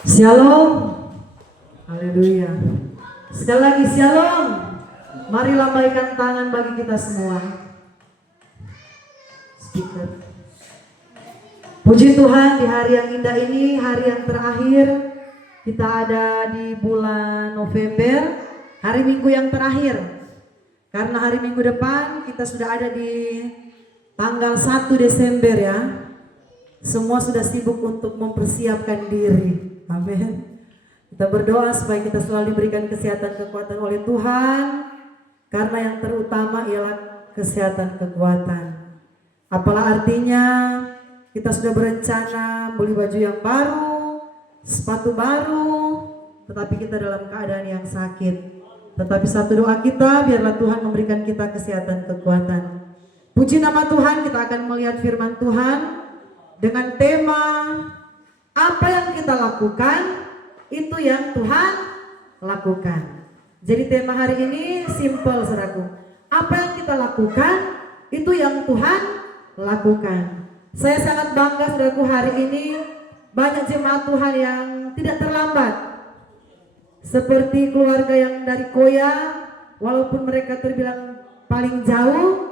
Shalom. Haleluya. Sekali lagi shalom. Mari lambaikan tangan bagi kita semua. Speaker. Puji Tuhan, di hari yang indah ini, hari yang terakhir. Kita ada di bulan November, hari Minggu yang terakhir. Karena hari Minggu depan kita sudah ada di tanggal 1 Desember ya. Semua sudah sibuk untuk mempersiapkan diri. Amin. Kita berdoa supaya kita selalu diberikan kesehatan kekuatan oleh Tuhan. Karena yang terutama ialah kesehatan kekuatan. Apalah artinya kita sudah berencana beli baju yang baru, sepatu baru, tetapi kita dalam keadaan yang sakit. Tetapi satu doa kita, biarlah Tuhan memberikan kita kesehatan kekuatan. Puji nama Tuhan, kita akan melihat firman Tuhan dengan tema apa yang kita lakukan, itu yang Tuhan lakukan. Jadi tema hari ini simple saudaraku. Apa yang kita lakukan, itu yang Tuhan lakukan. Saya sangat bangga saudaraku, hari ini banyak jemaat Tuhan yang tidak terlambat. Seperti keluarga yang dari Koya, walaupun mereka terbilang paling jauh,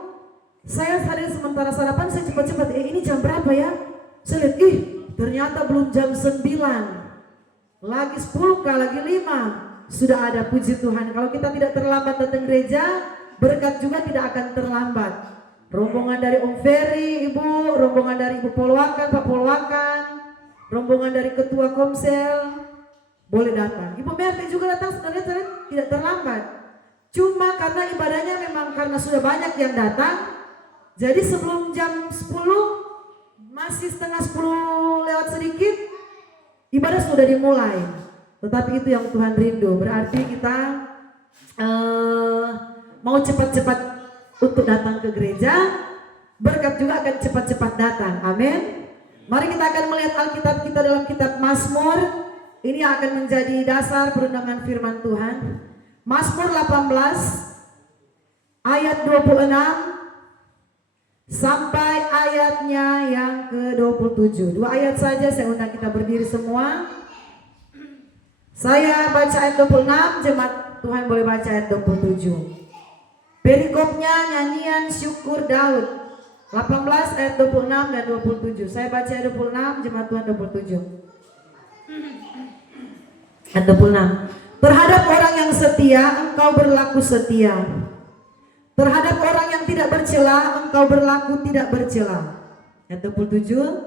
saya hadir sementara sarapan, saya cepat-cepat, ini jam berapa ya? Saya lihat, ternyata belum jam 9. Lagi 10 lagi 5. Sudah ada, puji Tuhan. Kalau kita tidak terlambat datang gereja, berkat juga tidak akan terlambat. Rombongan dari Om Ferry, Ibu, rombongan dari Ibu Polwakan, Pak Polwakan, rombongan dari Ketua Komsel, boleh datang. Ibu Merti juga datang, sebenarnya tidak terlambat. Cuma karena ibadahnya memang karena sudah banyak yang datang, jadi sebelum jam 10, masih setengah 10 lewat sedikit, ibadah sudah dimulai. Tetapi itu yang Tuhan rindu. Berarti kita mau cepat-cepat untuk datang ke gereja, berkat juga akan cepat-cepat datang. Amin. Mari kita akan melihat Alkitab kita dalam kitab Mazmur. Ini akan menjadi dasar perundangan firman Tuhan. Mazmur 18 ayat 26 sampai ayatnya yang ke-27. 2 ayat saja, saya undang kita berdiri semua. Saya baca ayat 26, jemaat Tuhan boleh baca ayat 27. Perikopnya nyanyian syukur Daud. 18 ayat 26 dan 27. Saya baca ayat 26, jemaat Tuhan 27. Ayat 26. Terhadap orang yang setia, engkau berlaku setia. Terhadap orang yang tidak bercela, engkau berlaku tidak bercela. Ayat 27.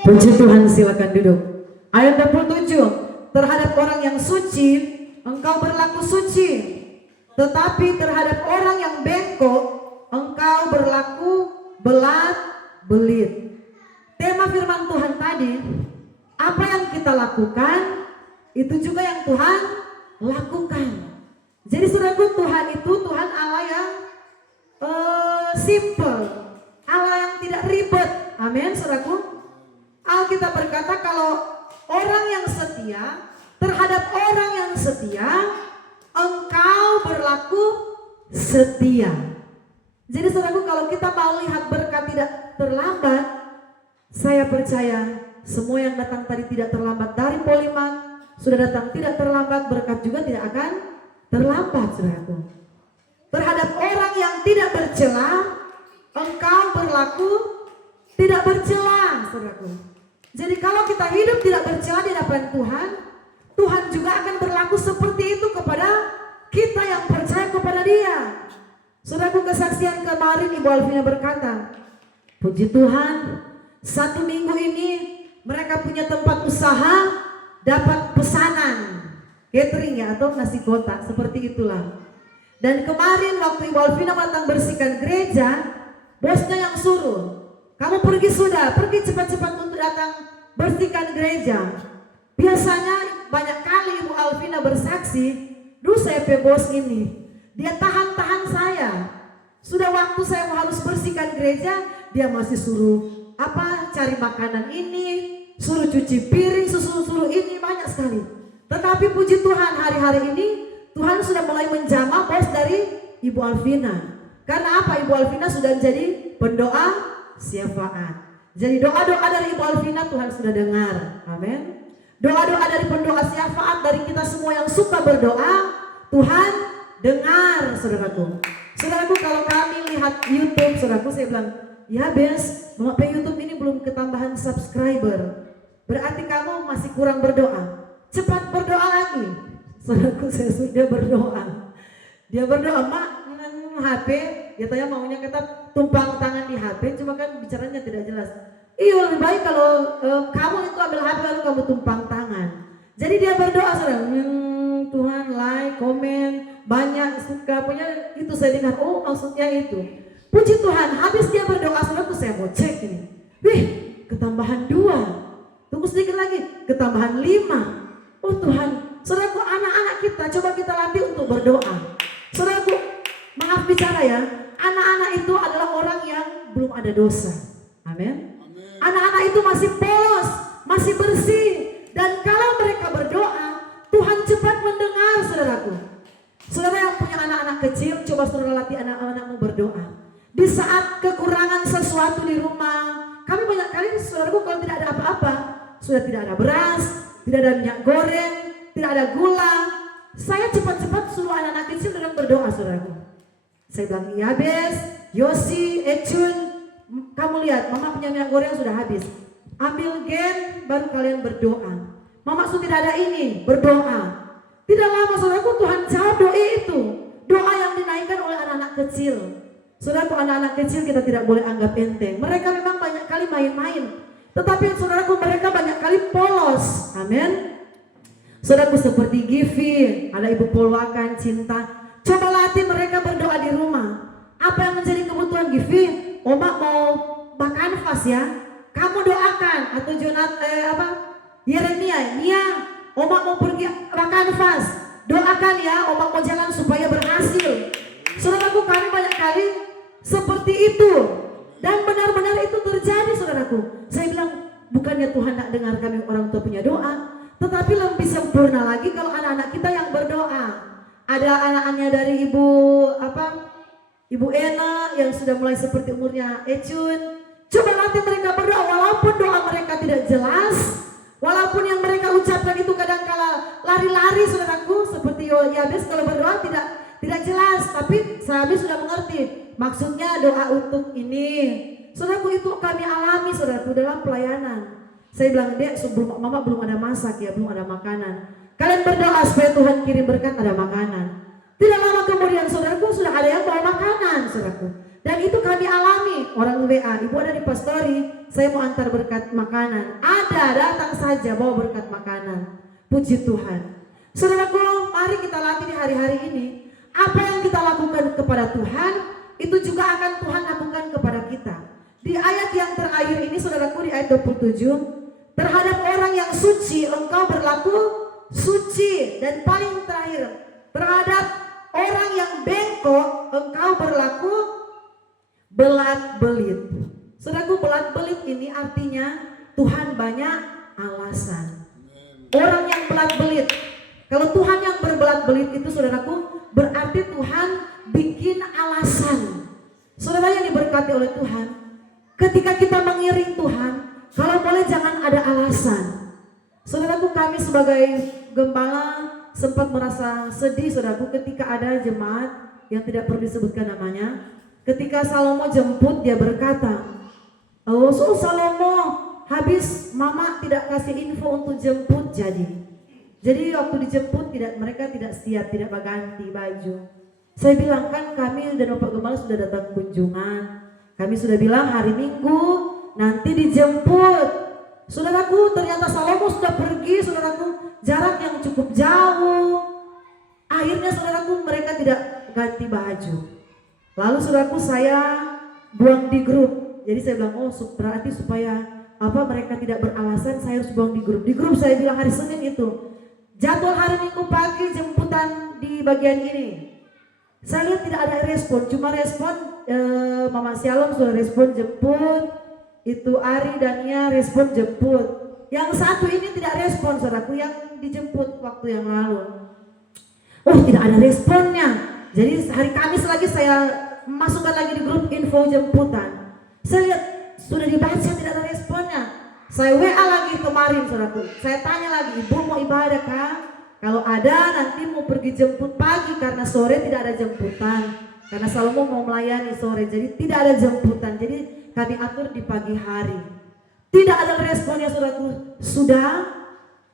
Puji Tuhan, silakan duduk. Ayat 27. Terhadap orang yang suci, engkau berlaku suci. Tetapi terhadap orang yang bengkok, engkau berlaku belat-belit. Tema firman Tuhan tadi, apa yang kita lakukan, itu juga yang Tuhan lakukan. Jadi saudaraku, Tuhan itu Tuhan Allah yang simple, Allah yang tidak ribet. Amin saudaraku. Alkitab berkata kalau orang yang setia, terhadap orang yang setia, engkau berlaku setia. Jadi saudaraku, kalau kita mau lihat berkat tidak terlambat, saya percaya semua yang datang tadi tidak terlambat. Dari Poliman sudah datang tidak terlambat, berkat juga tidak akan terlambat saudaraku. Terhadap orang yang tidak bercela, engkau berlaku tidak bercela saudaraku. Jadi kalau kita hidup tidak bercela di hadapan Tuhan, Tuhan juga akan berlaku seperti itu kepada kita yang percaya kepada Dia. Saudaraku, kesaksian kemarin Ibu Alvina berkata, puji Tuhan, 1 minggu ini mereka punya tempat usaha, dapat pesanan catering ya, atau nasi kotak, seperti itulah. Dan kemarin waktu Ibu Alvina datang bersihkan gereja, bosnya yang suruh, kamu pergi cepat-cepat untuk datang bersihkan gereja. Biasanya banyak kali Ibu Alvina bersaksi, duh saya bos ini, dia tahan-tahan saya. Sudah waktu saya harus bersihkan gereja, dia masih suruh cari makanan ini, suruh cuci piring, suruh ini, banyak sekali. Tetapi puji Tuhan, hari-hari ini Tuhan sudah mulai menjamah bos dari Ibu Alvina. Karena apa? Ibu Alvina sudah jadi pendoa syafaat. Jadi doa-doa dari Ibu Alvina Tuhan sudah dengar. Amin. Doa-doa dari pendoa syafaat dari kita semua yang suka berdoa, Tuhan dengar, saudaraku. Saudaraku, kalau kami lihat YouTube, saudaraku, saya bilang, ya Bes, mengapa YouTube ini belum ketambahan subscriber? Berarti kamu masih kurang berdoa. Cepat berdoa lagi. Saudaraku, saya sudah berdoa. Dia berdoa, Mak, HP, dia tanya maunya kata tumpang tangan di HP, cuma kan bicaranya tidak jelas. Iya, lebih baik kalau kamu itu ambil HP lalu kamu tumpang tangan. Jadi dia berdoa, saudara, Tuhan like, komen, banyak suka, punya itu saya dengar, oh maksudnya itu. Puji Tuhan, habis dia berdoa, saudaraku, saya mau cek ini. Wih, ketambahan 2. Tunggu sedikit lagi, ketambahan 5. Oh Tuhan, saudaraku, anak-anak kita, coba kita latih untuk berdoa. Saudaraku, maaf bicara ya, anak-anak itu adalah orang yang belum ada dosa. Amin. Anak-anak itu masih polos, masih bersih. Dan kalau mereka berdoa, Tuhan cepat mendengar, saudaraku. Saudara yang punya anak-anak kecil, coba saudara latih anak-anakmu berdoa. Di saat kekurangan sesuatu di rumah, kami banyak kali, saudaraku, kalau tidak ada apa-apa, sudah tidak ada beras, tidak ada minyak goreng, tidak ada gula, saya cepat-cepat suruh anak-anak kecil dengan berdoa, saudaraku. Saya bilang, iya Bes, Yosi, Ecun, kamu lihat, Mama punya minyak goreng sudah habis. Ambil gen, baru kalian berdoa. Mama sudah tidak ada ini, berdoa. Tidak lama, saudaraku, Tuhan jawab doa itu. Doa yang dinaikkan oleh anak-anak kecil. Saudaraku, anak-anak kecil kita tidak boleh anggap enteng. Mereka memang banyak kali main-main. Tetapi saudaraku, mereka banyak kali polos. Amin. Saudaraku, seperti Givi, ada Ibu Polwakan, Cinta. Coba latih mereka berdoa di rumah. Apa yang menjadi kebutuhan Givi? Oma mau makan fas ya. Kamu doakan. Atau Yeremia, Nia, Oma mau pergi makan fas. Doakan ya, Oma mau jalan supaya berhasil. Saudaraku, kami banyak kali seperti itu. Dan benar-benar itu terjadi, saudaraku. Saya bilang, bukannya Tuhan tak dengar kami orang tua punya doa, tetapi lebih sempurna lagi kalau anak-anak kita yang berdoa. Ada anak-anaknya dari Ibu Ena yang sudah mulai seperti umurnya Ecun. Coba latih mereka berdoa walaupun doa mereka tidak jelas, walaupun yang mereka ucapkan itu kadang-kala lari-lari, saudaraku, seperti Yabes kalau berdoa tidak jelas, tapi saya sudah mengerti maksudnya doa untuk ini. Saudaraku, itu kami alami, saudaraku, dalam pelayanan. Saya bilang, Dek, sebelum Mama belum ada masak ya, belum ada makanan. Kalian berdoa supaya Tuhan kirim berkat, ada makanan. Tidak lama kemudian, saudaraku, sudah ada yang bawa makanan, saudaraku. Dan itu kami alami. Orang WA, Ibu ada di pastori, saya mau antar berkat makanan. Ada, datang saja bawa berkat makanan. Puji Tuhan. Saudaraku, mari kita latih di hari-hari ini. Apa yang kita lakukan kepada Tuhan, itu juga akan Tuhan lakukan kepada kita. Di ayat yang terakhir ini, saudaraku, di ayat 27, terhadap orang yang suci, engkau berlaku suci. Dan paling terakhir, terhadap orang yang bengkok, engkau berlaku belat-belit. Saudaraku, belat-belit ini artinya Tuhan banyak alasan. Orang yang belat-belit, kalau Tuhan yang berbelat-belit itu, saudaraku, berarti Tuhan bikin alasan. Saudara yang diberkati oleh Tuhan, ketika kita mengiring Tuhan, kalau boleh jangan ada alasan. Saudaraku, kami sebagai gembala sempat merasa sedih, saudaraku, ketika ada jemaat yang tidak perlu disebutkan namanya. Ketika Salomo jemput, dia berkata, oh Salomo, habis Mama tidak kasih info untuk jemput, jadi waktu dijemput mereka tidak siap, tidak berganti baju. Saya bilang, kan kami dan Bapak Gembala sudah datang kunjungan, kami sudah bilang hari Minggu nanti dijemput. Saudaraku, ternyata Salomo sudah pergi, saudaraku, jarak yang cukup jauh. Akhirnya, saudaraku, mereka tidak ganti baju. Lalu, saudaraku, saya buang di grup. Jadi saya bilang, oh berarti supaya mereka tidak beralasan, saya harus buang di grup. Di grup saya bilang hari Senin itu, jadwal hari Minggu pagi jemputan di bagian ini. Saya lihat tidak ada respon, cuma respon Mama Shalom sudah respon jemput, itu Ari dan Nia respon jemput. Yang satu ini tidak respon, saudaraku, yang dijemput waktu yang lalu. Oh, tidak ada responnya. Jadi hari Kamis lagi saya masukkan lagi di grup info jemputan. Saya lihat sudah dibaca tidak ada responnya. Saya WA lagi kemarin saudaraku. Saya tanya lagi, ibu mau ibadah kah? Kalau ada nanti mau pergi jemput pagi karena sore tidak ada jemputan. Karena Salomo mau melayani sore, jadi tidak ada jemputan. Jadi kami atur di pagi hari. Tidak ada responnya saudaraku. Sudah,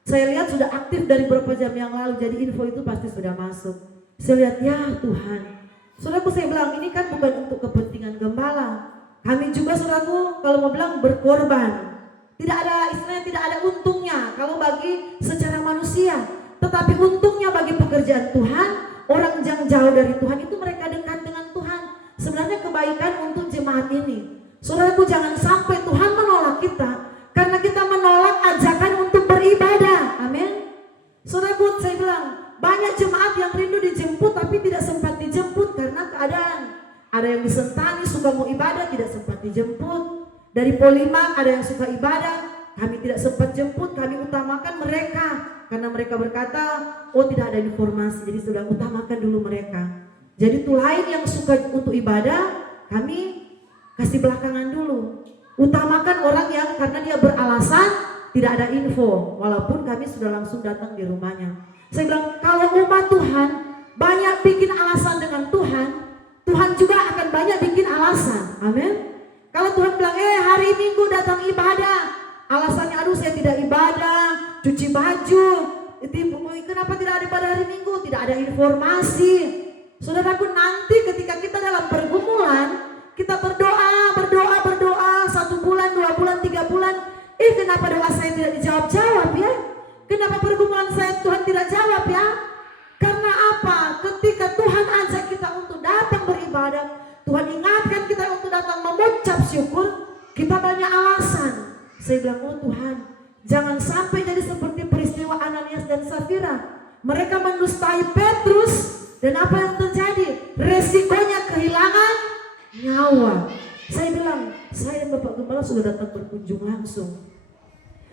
saya lihat sudah aktif dari beberapa jam yang lalu. Jadi info itu pasti sudah masuk. Saya lihat ya Tuhan. Saudaraku saya bilang ini kan bukan untuk kepentingan gembala. Kami juga saudaraku kalau mau bilang berkorban. Tidak ada istilahnya, tidak ada untungnya kalau bagi secara manusia. Tetapi untungnya bagi pekerjaan Tuhan, orang yang jauh dari Tuhan itu mereka dekat dengan Tuhan. Sebenarnya kebaikan untuk jemaat ini. Saudaraku jangan sampai Tuhan menolak kita karena kita menolak ajakan untuk beribadah. Amin. Saudaraku saya bilang banyak jemaat yang rindu dijemput tapi tidak sempat dijemput karena keadaan. Ada yang disentani suka mau ibadah tidak sempat dijemput. Dari Polima ada yang suka ibadah, kami tidak sempat jemput, kami utamakan mereka. Karena mereka berkata, oh tidak ada informasi, jadi sudah utamakan dulu mereka. Jadi itu lain yang suka untuk ibadah, kami kasih belakangan dulu. Utamakan orang yang karena dia beralasan tidak ada info, walaupun kami sudah langsung datang di rumahnya. Saya bilang kalau umat Tuhan banyak bikin alasan dengan Tuhan, Tuhan juga akan banyak bikin alasan. Amin. Kalau Tuhan bilang, hari Minggu datang ibadah, alasannya aduh saya tidak ibadah, cuci baju, kenapa tidak ada ibadah hari Minggu? Tidak ada informasi. Saudaraku nanti ketika kita dalam pergumulan, kita berdoa, 1 bulan, 2 bulan, 3 bulan, kenapa doa saya tidak dijawab-jawab ya? Kenapa pergumulan saya Tuhan tidak jawab ya? Karena apa? Ketika Tuhan ajak kita untuk datang beribadah, Tuhan ingatkan kita untuk datang mengucap syukur, kita banyak alasan. Saya bilang, oh Tuhan, jangan sampai jadi seperti peristiwa Ananias dan Safira. Mereka mendustai Petrus dan apa yang terjadi? Resikonya kehilangan nyawa. Saya bilang, saya dan Bapak Gembala sudah datang berkunjung langsung.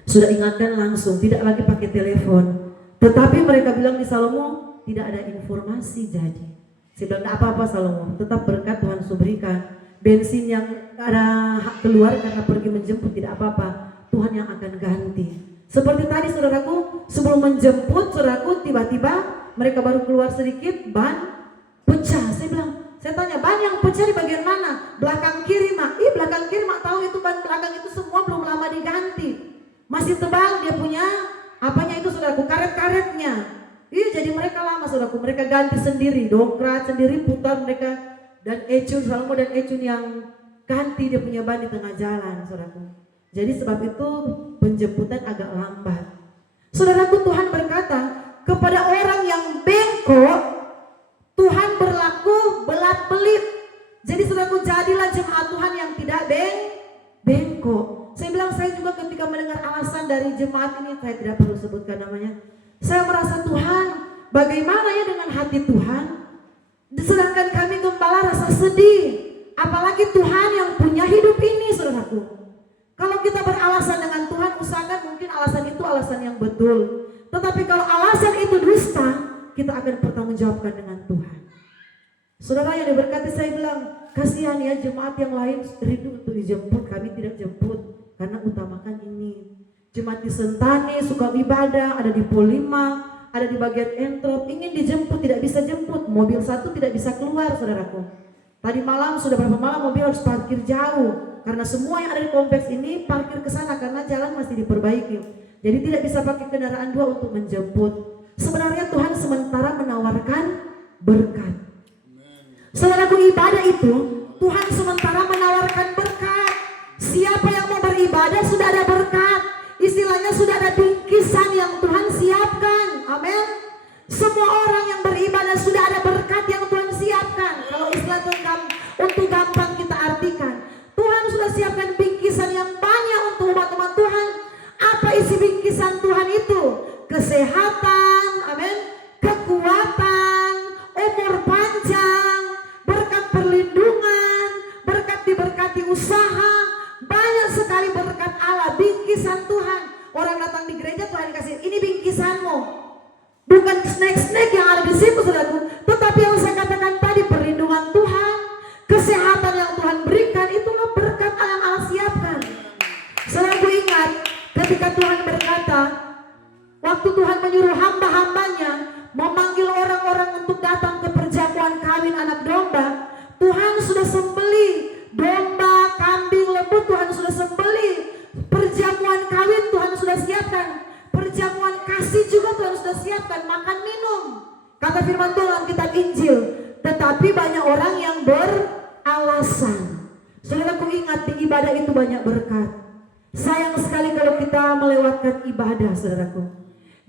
Sudah ingatkan langsung, tidak lagi pakai telepon. Tetapi mereka bilang di Salomo, tidak ada informasi jadi. Saya bilang, tidak apa-apa Salomo, tetap berkat Tuhan berikan. Bensin yang ada keluar karena pergi menjemput tidak apa-apa, Tuhan yang akan ganti. Seperti tadi saudaraku, sebelum menjemput saudaraku tiba-tiba mereka baru keluar sedikit, ban pecah. Saya bilang, saya tanya, ban yang pecah di bagian mana? Belakang kiri mak. Belakang kiri mak tahu itu ban belakang itu semua belum lama diganti. Masih tebal dia punya apanya itu saudaraku, karet-karetnya. Jadi mereka lama saudaraku, mereka ganti sendiri, dongkrak sendiri, putar mereka. Dan Ecun, Salomo dan Ecun yang ganti dia punya ban di tengah jalan saudaraku. Jadi sebab itu penjemputan agak lambat. Saudaraku Tuhan berkata, kepada orang yang bengkok, Tuhan berlaku belat-belit. Jadi saudaraku jadilah jemaat Tuhan yang tidak bengkok. Saya bilang saya juga ketika mendengar alasan dari jemaat ini, saya tidak perlu sebutkan namanya. Saya merasa Tuhan, bagaimana ya dengan hati Tuhan? Sedangkan kami gembala rasa sedih. Apalagi Tuhan yang punya hidup ini, saudaraku. Kalau kita beralasan dengan Tuhan, usahakan mungkin alasan itu alasan yang betul. Tetapi kalau alasan itu dusta, kita akan bertanggungjawabkan dengan Tuhan. Saudara yang diberkati, saya bilang, kasihan ya jemaat yang lain rindu untuk dijemput, kami tidak jemput karena utamakan ini. Jemaat di Sentani suka ibadah, ada di Polima, ada di bagian Entrop, ingin dijemput tidak bisa jemput, mobil satu tidak bisa keluar saudaraku. Tadi malam sudah berapa malam mobil harus parkir jauh karena semua yang ada di kompleks ini parkir ke sana karena jalan masih diperbaiki. Jadi tidak bisa pakai kendaraan dua untuk menjemput. Sebenarnya Tuhan sementara menawarkan berkat. Saudaraku, ibadah itu Tuhan sementara menawarkan berkat. Siapa yang mau beribadah sudah ada berkat. Istilahnya sudah ada bingkisan yang Tuhan siapkan. Amin. Semua orang yang beribadah sudah ada berkat yang Tuhan siapkan. Kalau istilah untuk gampang kita artikan, Tuhan sudah siapkan bingkisan yang banyak untuk umat-umat Tuhan. Apa isi bingkisan Tuhan itu? Kesehatan, amin, kekuatan, umur panjang, berkat perlindungan, berkat diberkati usaha, banyak sekali berkat Allah, bingkisan Tuhan. Orang datang di gereja Tuhan kasih, ini bingkisanmu. Bukan snack-snack yang ada di situ saudaraku, tetapi yang saya katakan tadi, perlindungan Tuhan, ketika Tuhan berkata, waktu Tuhan menyuruh hamba-hambanya memanggil orang-orang untuk datang ke perjamuan kawin anak domba, Tuhan sudah sembeli domba, kambing, lembu, Tuhan sudah sembeli. Perjamuan kawin Tuhan sudah siapkan, perjamuan kasih juga Tuhan sudah siapkan, makan minum. Kata firman Tuhan kitab Injil, tetapi banyak orang yang beralasan. Saudaraku, ingat di ibadah itu banyak berkat. Sayang sekali kalau kita melewatkan ibadah, saudaraku.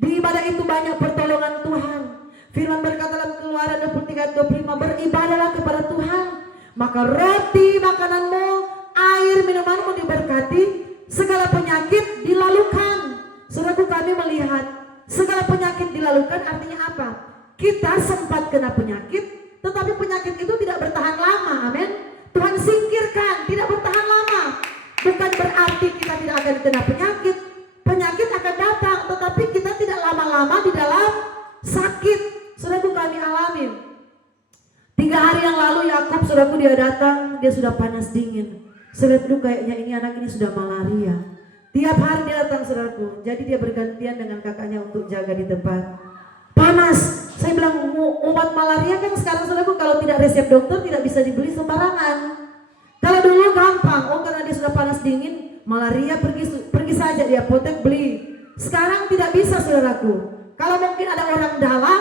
Di ibadah itu banyak pertolongan Tuhan. Firman berkata dalam Keluaran 23:25, beribadahlah kepada Tuhan, maka roti makananmu, air minumanmu diberkati, segala penyakit dilalukan. Saudaraku, kami melihat segala penyakit dilalukan artinya apa? Kita sempat kena penyakit, tetapi penyakit itu tidak bertahan lama. Amin. Tuhan singkirkan, tidak bertahan lama. Bukan berarti kita tidak akan kena penyakit. Penyakit akan datang, tetapi kita tidak lama-lama di dalam sakit. Saudaraku, kami alami. 3 hari yang lalu Yakub, saudaraku, dia datang, dia sudah panas dingin. Saya lihat dulu kayaknya ini anak ini sudah malaria. Tiap hari dia datang, saudaraku. Jadi dia bergantian dengan kakaknya untuk jaga di tempat panas. Saya bilang, obat malaria kan sekarang, saudaraku, kalau tidak resep dokter tidak bisa dibeli sembarangan. Kalau dulu gampang, karena dia sudah panas dingin, malaria pergi saja di apotek beli. Sekarang tidak bisa, saudaraku. Kalau mungkin ada orang dalam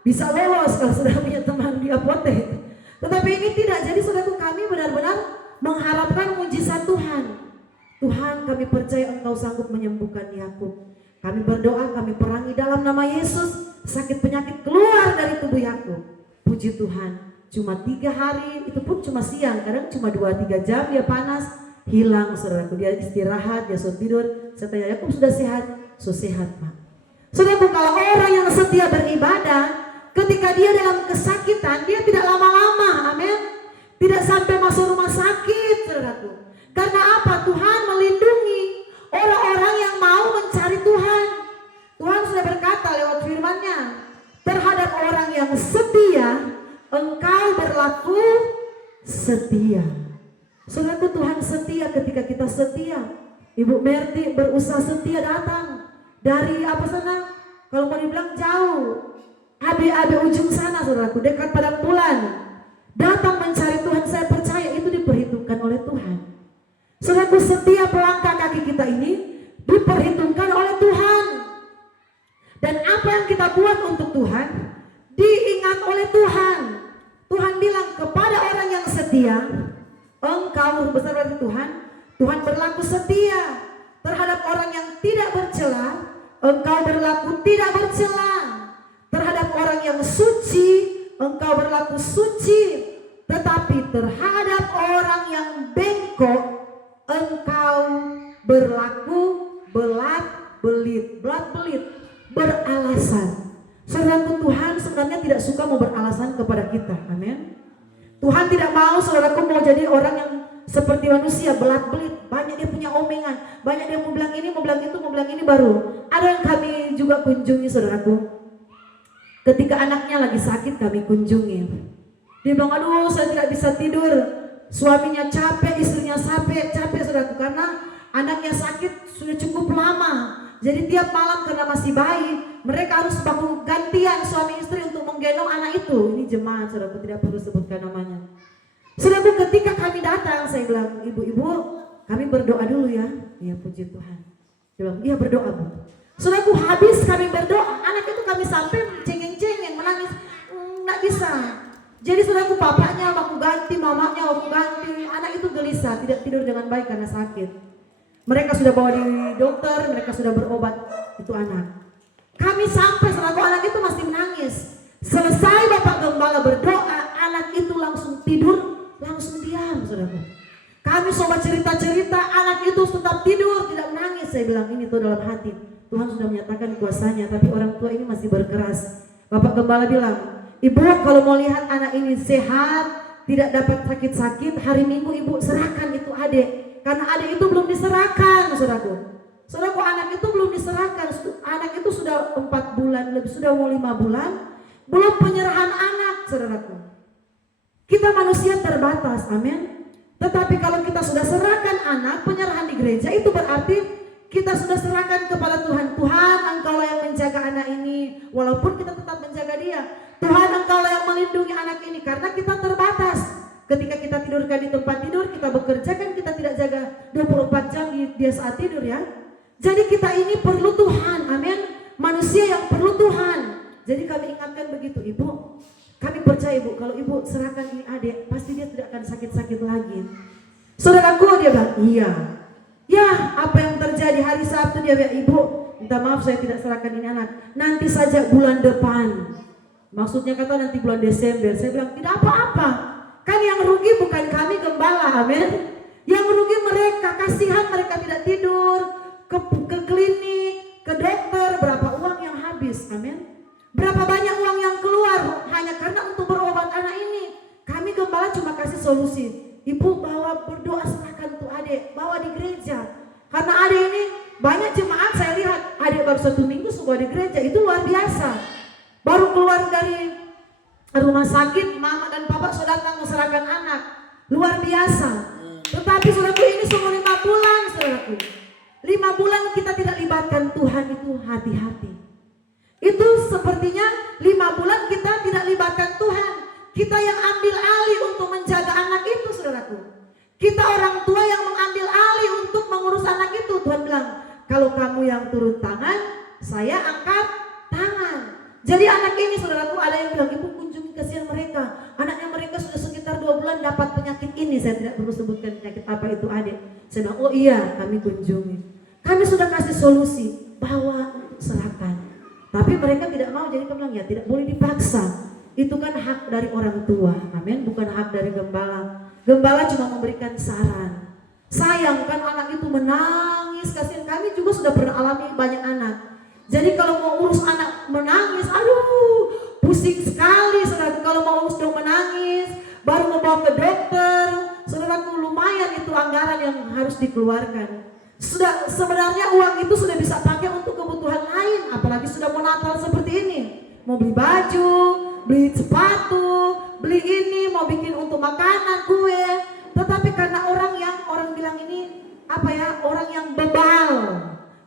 bisa lolos kalau sudah punya teman di apotek. Tetapi ini tidak. Jadi saudaraku, kami benar-benar mengharapkan mujizat Tuhan. Tuhan, kami percaya Engkau sanggup menyembuhkan Yakub. Kami berdoa, kami perangi dalam nama Yesus, sakit penyakit keluar dari tubuh Yakub. Puji Tuhan, cuma 3 hari, itu pun cuma siang, kadang cuma 2-3 jam dia panas, hilang, saudaraku. Dia istirahat, dia sudah tidur. Saya tanya, Yakub sudah sehat? Sudah sehat, Pak. Saudaraku, kalau orang yang setia beribadah, ketika dia dalam kesakitan, dia tidak lama-lama, amin. Tidak sampai masuk rumah sakit, saudaraku. Karena apa? Tuhan melindungi orang-orang yang mau mencari Tuhan. Tuhan sudah berkata lewat firman-Nya, terhadap orang yang setia, Engkau berlaku setia. Saudaraku, Tuhan setia ketika kita setia. Ibu Merti berusaha setia datang dari apa sana? Kalau mau dibilang jauh, AB ujung sana, saudaraku, dekat padang bulan. Datang mencari Tuhan. Saya percaya itu diperhitungkan oleh Tuhan. Saudaraku, setiap langkah kaki kita ini diperhitungkan oleh Tuhan. Dan apa yang kita buat untuk Tuhan diingat oleh Tuhan. Tuhan bilang kepada orang yang setia, Engkau besar berarti Tuhan. Tuhan berlaku setia terhadap orang yang tidak bercela. Engkau berlaku tidak bercela. Terhadap orang yang suci, Engkau berlaku suci. Tetapi terhadap orang yang bengkok, Engkau berlaku belit, beralasan. Saudaraku, Tuhan sebenarnya tidak suka mau beralasan kepada kita, amin. Tuhan tidak mau saudaraku mau jadi orang yang seperti manusia belit. Banyak dia punya omongan, banyak dia mau bilang ini, mau bilang itu, mau bilang ini baru. Ada yang kami juga kunjungi, saudaraku. Ketika anaknya lagi sakit kami kunjungi. Dia bilang, aduh saya tidak bisa tidur. Suaminya capek, istrinya capek saudaraku, karena anaknya sakit sudah cukup lama. Jadi tiap malam karena masih bayi, mereka harus bangun gantian suami istri untuk menggendong anak itu. Ini jemaat, saudaraku, tidak perlu sebutkan namanya. Saudaraku, ketika kami datang, saya bilang, ibu-ibu, kami berdoa dulu ya. Iya, puji Tuhan. Dia bilang, iya berdoa, Bu. Saudaraku, habis kami berdoa, anak itu kami sampai cengeng-cengeng, menangis, nggak bisa. Jadi saudaraku, papanya mau ganti, mamanya mau ganti, anak itu gelisah, tidak tidur dengan baik karena sakit. Mereka sudah bawa di dokter, mereka sudah berobat, itu anak. Kami sampai, saudaraku, anak itu masih menangis. Selesai Bapak Gembala berdoa, anak itu langsung tidur, langsung diam, saudaraku. Kami coba cerita-cerita, anak itu tetap tidur, tidak menangis. Saya bilang, ini tuh dalam hati, Tuhan sudah menyatakan kuasanya, tapi orang tua ini masih berkeras. Bapak Gembala bilang, Ibu kalau mau lihat anak ini sehat, tidak dapat sakit-sakit, hari Minggu Ibu serahkan itu adik. Karena adik itu belum diserahkan, saudaraku. Saudaraku, anak itu belum diserahkan. Anak itu sudah 4 bulan, lebih sudah mau 5 bulan. Belum penyerahan anak, saudaraku. Kita manusia terbatas, amin. Tetapi kalau kita sudah serahkan anak, penyerahan di gereja, itu berarti kita sudah serahkan kepada Tuhan. Tuhan, Engkaulah yang menjaga anak ini. Walaupun kita tetap menjaga dia, Tuhan, Engkaulah yang melindungi anak ini. Karena kita terbatas. Ketika kita tidurkan di tempat tidur, kita bekerja kan kita tidak jaga 24 jam dia saat tidur ya. Jadi kita ini perlu Tuhan, amin. Manusia yang perlu Tuhan. Jadi kami ingatkan begitu, Ibu. Kami percaya Ibu, kalau Ibu serahkan ini adik, pasti dia tidak akan sakit-sakit lagi. Saudaraku, dia bilang, iya. Ya, apa yang terjadi hari Sabtu, dia bilang, Ibu, minta maaf saya tidak serahkan ini anak. Nanti saja bulan depan. Maksudnya kata nanti bulan Desember. Saya bilang, tidak apa-apa. Kan yang rugi bukan kami gembala, amin. Yang rugi mereka, kasihan mereka tidak tidur, ke klinik, ke dokter, berapa uang yang habis, amin. Berapa banyak uang yang keluar hanya karena untuk berobat anak ini. Kami gembala cuma kasih solusi. Ibu bawa berdoa serahkan tuh adik, bawa di gereja. Karena adik ini banyak jemaat saya lihat, adik baru 1 minggu sudah di gereja, itu luar biasa. Baru keluar dari rumah sakit, mama dan papa sudah datang menserahkan anak, luar biasa. Tetapi saudaraku ini semua 5 bulan saudaraku. 5 bulan kita tidak libatkan Tuhan, itu hati-hati. Itu sepertinya 5 bulan kita tidak libatkan Tuhan. Kita yang ambil alih untuk menjaga anak itu saudaraku. Kita orang tua yang mengambil alih untuk mengurus anak itu. Tuhan bilang, kalau kamu yang turun tangan, saya angkat tangan. Jadi anak ini saudaraku, ada yang bilang, Ibu kunjungi kasihan mereka. Anaknya mereka sudah sekitar 2 bulan dapat penyakit ini. Saya tidak perlu sebutkan penyakit apa itu adik. Saya bilang, oh iya kami kunjungi. Kami sudah kasih solusi, bawa untuk serahkan. Tapi mereka tidak mau, jadi kami bilang ya tidak boleh dipaksa. Itu kan hak dari orang tua, amin, bukan hak dari gembala. Gembala cuma memberikan saran. Sayang kan anak itu menangis, kasihan. Kami juga sudah pernah alami banyak anak. Jadi kalau mau urus anak menangis, aduh pusing sekali saudaraku. Kalau mau urus dong menangis, baru mau bawa ke dokter, saudaraku lumayan itu anggaran yang harus dikeluarkan. Sudah sebenarnya uang itu sudah bisa pakai untuk kebutuhan lain, apalagi sudah mau Natal seperti ini. Mau beli baju, beli sepatu, beli ini, mau bikin untuk makanan, kue. Tetapi karena orang bilang ini apa ya, orang yang bebal.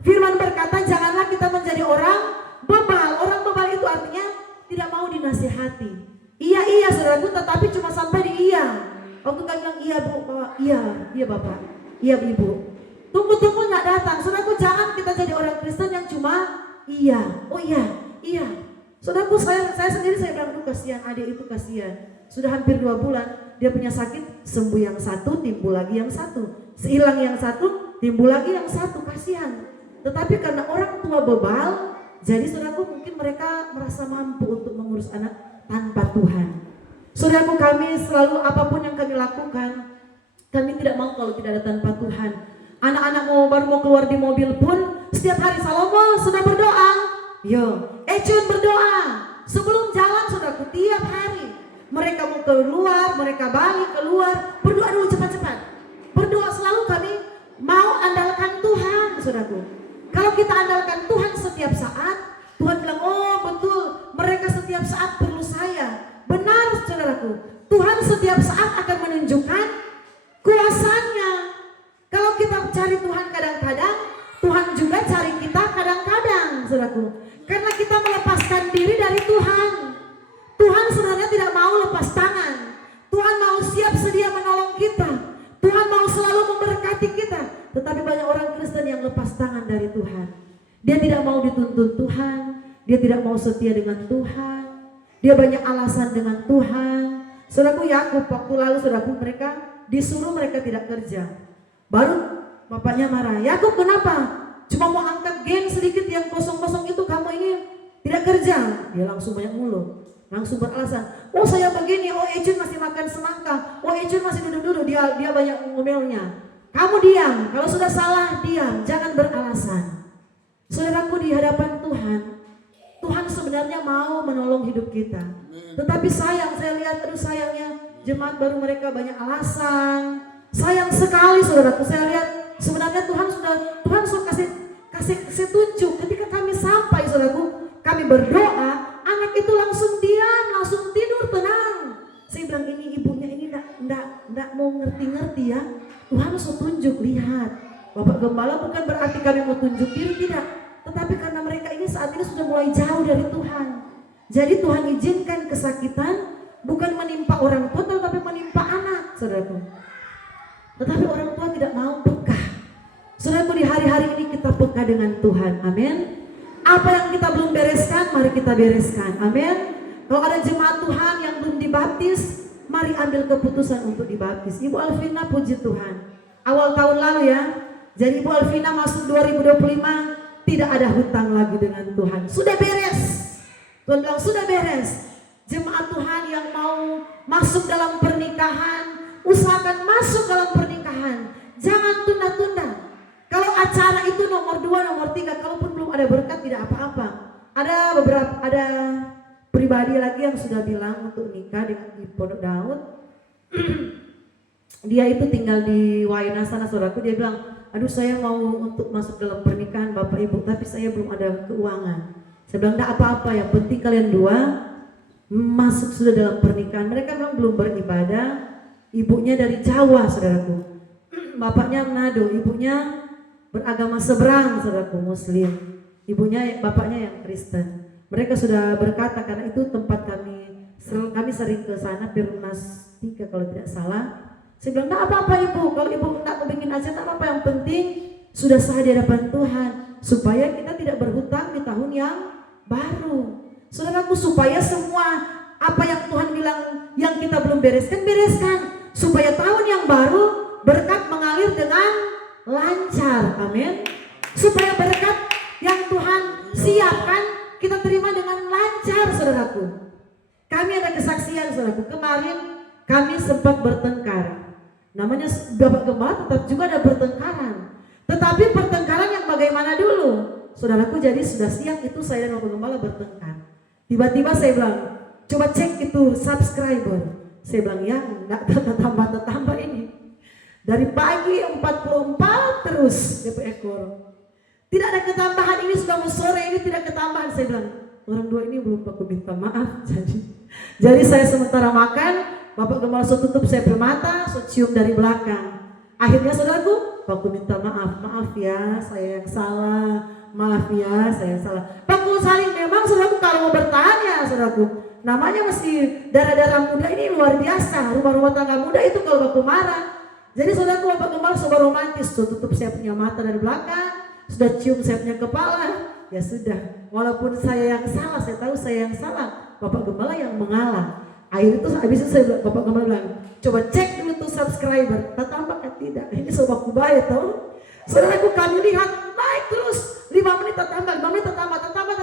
Firman berkata janganlah kita menjadi orang bebal. Orang bebal itu artinya tidak mau dinasihati. Iya saudaraku, tetapi cuma sampai di iya. Waktu kan bilang iya bu, iya bapak, iya ibu. Tunggu nggak datang. Saudaraku, jangan kita jadi orang Kristen yang cuma iya, oh iya. Saudaraku, saya sendiri saya bilang tuh kasihan adik itu, kasihan. Sudah hampir 2 bulan dia punya sakit, sembuh yang satu, timbul lagi yang satu, hilang yang satu, timbul lagi yang satu, kasihan. Tetapi karena orang tua bebal, jadi saudaraku mungkin mereka merasa mampu untuk mengurus anak tanpa Tuhan. Saudaraku, kami selalu apapun yang kami lakukan, kami tidak mau kalau tidak ada tanpa Tuhan. Anak-anak baru mau keluar di mobil pun setiap hari Salomo sudah berdoa. Ecun berdoa. Sebelum jalan saudaraku tiap hari. Mereka mau keluar, mereka balik keluar, berdoa dulu cepat-cepat. Berdoa selalu kami mau andalkan Tuhan saudaraku. Kalau kita andalkan Tuhan setiap saat, Tuhan bilang, oh betul, mereka setiap saat perlu saya. Benar saudaraku, Tuhan setiap saat akan menunjukkan kuasanya. Kalau kita cari Tuhan kadang-kadang, Tuhan juga cari kita kadang-kadang, saudaraku. Karena kita melepaskan diri dari Tuhan. Tuhan sebenarnya tidak mau lepas tangan. Tuhan mau siap sedia menolong kita. Tuhan mau selalu memberkati kita. Tetapi banyak orang Kristen yang lepas tangan dari Tuhan. Dia tidak mau dituntun Tuhan. Dia tidak mau setia dengan Tuhan. Dia banyak alasan dengan Tuhan. Saudaraku, Yakub waktu lalu saudaraku, mereka disuruh mereka tidak kerja. Baru bapaknya marah, Yakub kenapa? Cuma mau angkat gen sedikit yang kosong-kosong itu kamu ini tidak kerja. Dia langsung banyak mulut, langsung beralasan. Oh saya begini, oh Ecun masih makan semangka, oh Ecun masih duduk-duduk, dia banyak ngomelnya. Kamu diam, kalau sudah salah diam, jangan beralasan. Saudaraku, di hadapan Tuhan, Tuhan sebenarnya mau menolong hidup kita. Tetapi sayang, saya lihat aduh sayangnya jemaat baru mereka banyak alasan. Sayang sekali saudaraku, saya lihat sebenarnya Tuhan sudah kasih tunjuk. Ketika kami sampai saudaraku, kami berdoa, anak itu langsung diam, langsung tidur tenang. Saya bilang ini ibunya ini enggak mau ngerti-ngerti ya. Tuhan sudah tunjuk, lihat Bapak Gembala bukan berarti kami mau tunjuk diri, tidak. Tetapi karena mereka ini saat ini sudah mulai jauh dari Tuhan. Jadi Tuhan izinkan kesakitan bukan menimpa orang tua tetapi menimpa anak, saudaraku. Tetapi orang tua tidak mau peka. Saudaraku, di hari-hari ini kita peka dengan Tuhan, amin. Apa yang kita belum bereskan, mari kita bereskan, amin. Kalau ada jemaat Tuhan yang belum dibaptis, mari ambil keputusan untuk dibaptis. Ibu Alvina, puji Tuhan, awal tahun lalu ya. Jadi Ibu Alvina masuk 2025 tidak ada hutang lagi dengan Tuhan. Sudah beres. Tuhan bilang sudah beres. Jemaat Tuhan yang mau masuk dalam pernikahan, usahakan masuk dalam pernikahan. Jangan tunda-tunda. Kalau acara itu nomor 2, nomor 3, kalaupun belum ada berkat tidak apa-apa. Ada pribadi lagi yang sudah bilang untuk nikah di Pondok Daud. Dia itu tinggal di Waina sana, saudaraku. Dia bilang, aduh saya mau untuk masuk dalam pernikahan Bapak Ibu, tapi saya belum ada keuangan. Saya bilang, enggak apa-apa, yang penting kalian dua masuk sudah dalam pernikahan. Mereka memang belum beribadah. Ibunya dari Jawa, saudaraku. Bapaknya Manado, ibunya beragama seberang, saudaraku, Muslim. Bapaknya yang Kristen. Mereka sudah berkata, karena itu tempat kami sering ke sana, Perumnas 3 kalau tidak salah. Saya bilang, enggak apa-apa Ibu, kalau Ibu enggak mau bikin aja enggak apa-apa, yang penting sudah sah di hadapan Tuhan, supaya kita tidak berhutang di tahun yang baru. Saudaraku, supaya semua apa yang Tuhan bilang yang kita belum bereskan, supaya tahun yang baru berkat mengalir dengan lancar, amin. Supaya berkat yang Tuhan siapkan kita terima dengan lancar, saudaraku. Kami ada kesaksian, saudaraku. Kemarin kami sempat bertengkar. Namanya Bapak Gembala, tetap juga ada pertengkaran. Tetapi pertengkaran yang bagaimana dulu? Saudaraku, jadi sudah siang itu saya dan Bapak Gembala bertengkar. Tiba-tiba saya bilang, coba cek itu subscriber. Saya bilang, ya enggak tambah ini. Dari pagi 44 terus DP ekor. Tidak ada ketambahan, ini sudah mau sore, ini tidak ketambahan. Saya bilang, orang dua ini belum aku minta maaf. Jadi saya sementara makan, Bapak Gembala so tutup saya permata, so cium dari belakang. Akhirnya saudaraku, aku minta maaf ya, saya yang salah. Maaf ya, saya yang salah. Baku saling memang saudaraku kalau mau bertahan ya saudaraku. Namanya masih darah-darah muda ini luar biasa. Rumah-rumah tangga muda itu kalau baku marah. Jadi saudaraku, Bapak Gembala sudah romantis, so tutup saya punya mata dari belakang. Sudah cium saya punya kepala, ya sudah. Walaupun saya yang salah, saya tahu saya yang salah. Bapak Gembala yang mengalah. Akhirnya itu habis itu Bapak Gembala bilang, coba cek dulu tuh subscriber, tak tambah kan tidak. Ini sobat kubaya tau. Saudaraku, kami lihat naik terus 5 menit tambah, 5 menit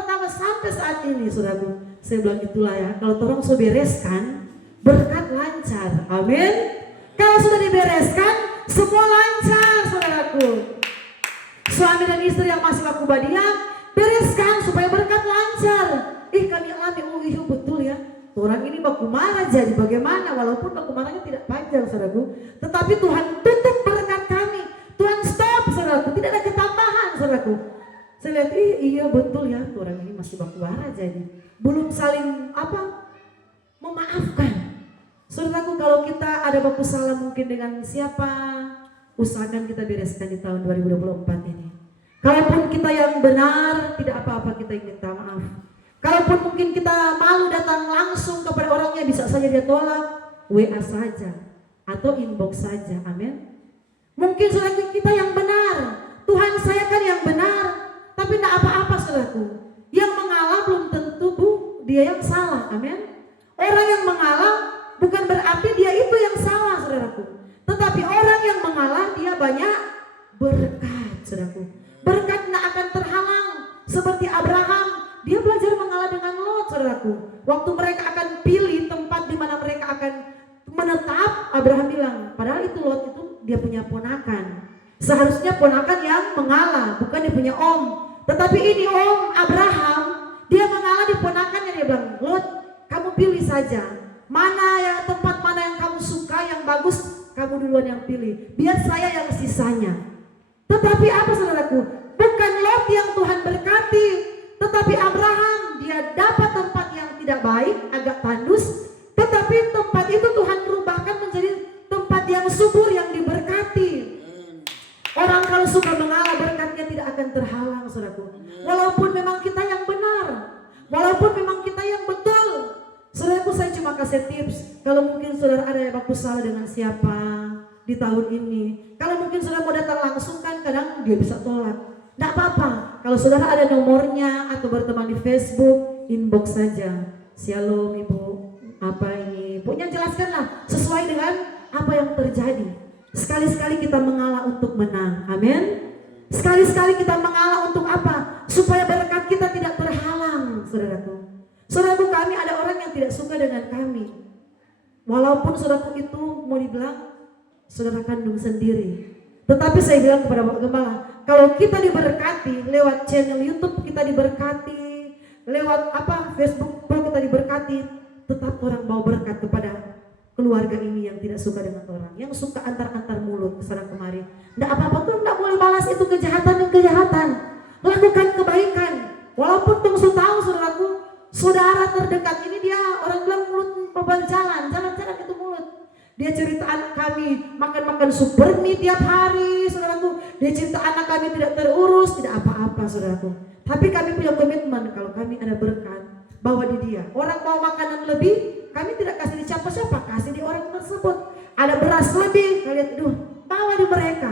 tambah sampai saat ini, saudaraku. Saya bilang itulah ya, kalau tolong so bereskan, berkat lancar. Amin. Kalau sudah dibereskan, semua lancar, saudaraku. Suami dan istri yang masih laku badiang, bereskan supaya berkat lancar. Kami alami, betul ya. Orang ini baku marah jadi bagaimana, walaupun baku marahnya tidak panjang, saudaraku. Tetapi Tuhan tutup berkat kami. Tuhan stop, saudaraku. Tidak ada ketambahan, saudaraku. Saya lihat, iya betul ya, orang ini masih baku marah jadi. Belum saling memaafkan. Saudaraku, kalau kita ada baku salah mungkin dengan siapa, usahakan kita bereskan di tahun 2024 ini. Kalaupun kita yang benar, tidak apa-apa kita minta maaf. Kalaupun mungkin kita malu datang langsung kepada orangnya, bisa saja dia tolak, WA saja atau inbox saja, amin. Mungkin saudaraku kita yang benar, Tuhan saya kan yang benar, tapi tidak apa-apa saudaraku. Yang mengalah belum tentu dia yang salah, amin. Orang yang mengalah bukan berarti dia itu yang salah, saudaraku. Tetapi orang yang mengalah dia banyak berkat, saudaraku. Berkat tidak akan terhalang. Seperti Abraham, dia belajar mengalah dengan Lot, saudaraku. Waktu mereka akan pilih tempat di mana mereka akan menetap, Abraham bilang, padahal itu Lot itu dia punya ponakan. Seharusnya ponakan yang mengalah, bukan dia punya om. Tetapi ini om Abraham, dia mengalah di ponakannya, dia bilang, Lot, kamu pilih saja. Tempat mana yang kamu suka, yang bagus, kamu duluan yang pilih. Biar saya yang sisanya. Tetapi apa saudaraku? Bukan Lot yang Tuhan berkati, tetapi Abraham, dia dapat tempat yang tidak baik, agak tandus, tetapi tempat itu Tuhan rubahkan menjadi tempat yang subur, yang diberkati. Orang kalau suka mengalah berkatnya tidak akan terhalang, saudaraku. Walaupun memang kita yang benar, walaupun memang kita yang betul. Saudaraku, saya cuma kasih tips. Kalau mungkin saudara ada yang aku salah dengan siapa di tahun ini, kalau mungkin saudara mau datang langsung kan kadang dia bisa tolak. Tidak apa-apa. Kalau saudara ada nomornya atau berteman di Facebook, inbox saja. Shalom ibu, apa ini? Pokoknya jelaskanlah sesuai dengan apa yang terjadi. Sekali-sekali kita mengalah untuk menang. Amin. Sekali-sekali kita mengalah untuk apa? Supaya berkat kita tidak terhalang, saudaraku. Saudaraku, kami ada orang yang tidak suka dengan kami. Walaupun saudaraku itu mau dibilang saudara kandung sendiri. Tetapi saya bilang kepada Bapak Gembala, kalau kita diberkati lewat channel YouTube, kita diberkati lewat Facebook kita diberkati, tetap orang bawa berkat kepada keluarga ini yang tidak suka dengan orang, yang suka antar-antar mulut kesana kemari. Tidak apa-apa tuh, tidak boleh balas itu kejahatan dan kejahatan. Lakukan kebaikan. Walaupun tunggu tahu saudaraku, saudara terdekat ini dia orang bilang mulut jalan itu mulut. Dia cerita anak kami makan super mie tiap hari, saudaraku. Dia cerita anak kami tidak terurus, tidak apa-apa, saudaraku. Tapi kami punya komitmen kalau kami ada berkat, bawa di dia. Orang mau makanan lebih, kami tidak kasih di siapa-siapa, kasih di orang tersebut. Ada beras lebih, kalian bawa di mereka.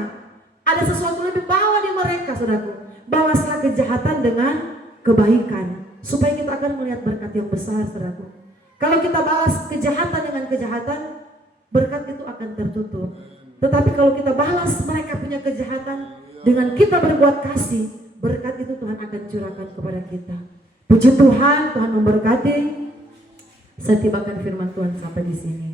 Ada sesuatu lebih, bawa di mereka, saudaraku. Balaslah kejahatan dengan kebaikan, supaya kita akan melihat berkat yang besar, saudaraku. Kalau kita balas kejahatan dengan kejahatan, berkat itu akan tertutup. Tetapi kalau kita balas mereka punya kejahatan dengan kita berbuat kasih, berkat itu Tuhan akan curahkan kepada kita. Puji Tuhan, Tuhan memberkati. Saya tibakan firman Tuhan sampai di sini.